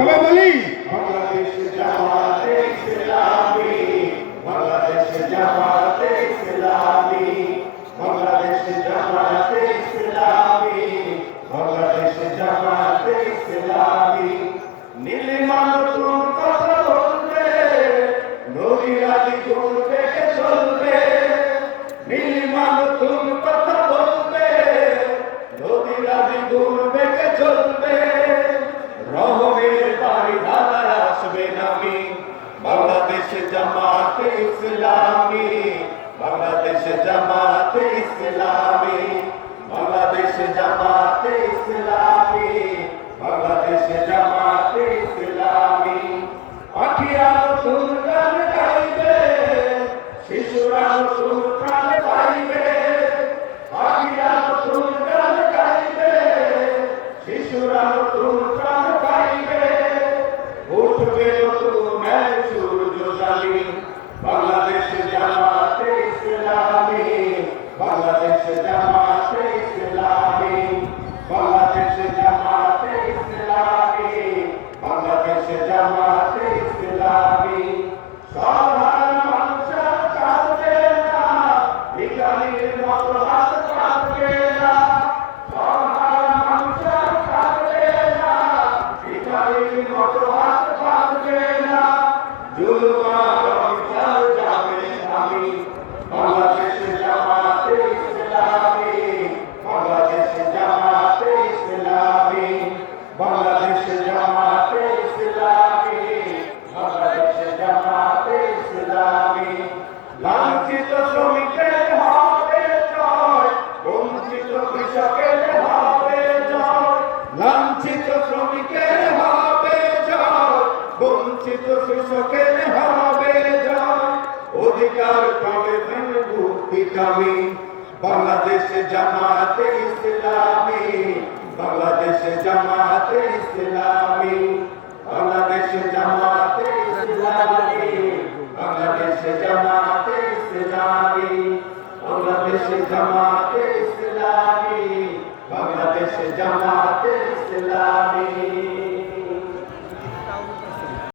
সবাই বলি বাংলাদেশ জামাতে ইসলামী, বাংলাদেশ জামাতে ইসলামী, বাংলাদেশ জামাতে ইসলামী, বাংলাদেশ জামাতে ইসলামী। নীলিমা নতুন কথা বলবে, নদীরা দ্বিগুণ বেগে চলবে। নীলিমা নতুন কথা বলবে, নদীরা দ্বিগুণ বেগে চলবে। রহমের বাড়ি ধারায় আসবে নামি, বাংলাদেশ জামাতে ইসলামী, বাংলাদেশ জামাতে ইসলামী, বাংলাদেশ জামাতে ইসলামী, বাংলাদেশ জামাতে ইসলামী। পাখিরা নতুন গান গাইবে, শিশুরা নতুন প্রাণ পাইবে। পাখিরা নতুন গান গাইবে, শিশুরা নতুন প্রাণ পাইবে। উঠবে নতুন এক সূর্যশালী, বাংলাদেশ জামাতে ইসলামী, বাংলাদেশ জামাতে ইসলামী, বাংলাদেশ জামাতে ইসলামী, বাংলাদেশ জামাতে ইসলামী। সাধারণ মানুষের কাঁদবে না, ভিখারির মতো হাত কাঁদবে না। সাধারণ মানুষের কাঁদবে না, ভিখারির মতো হাত কাঁদবে না। জুলুম আর অবিচার যাবে থামি, বাংলাদেশ জামাতে ইসলামী, বাংলাদেশ জামাতে ইসলামী, বাংলাদেশ জামাতে ইসলামী, বাংলাদেশ জামাতে ইসলামী। লাঞ্ছিত শ্রমিকের হবে জয়, বঞ্চিত কৃষকের হবে জয়। লাঞ্ছিত শ্রমিকের হবে জয়, বঞ্চিত কৃষকের হবে জয়। অধিকার পাবে বুদ্ধি কামি, বাংলাদেশ জামাতে ইসলামী, বাংলাদেশ জামাতে ইসলামী।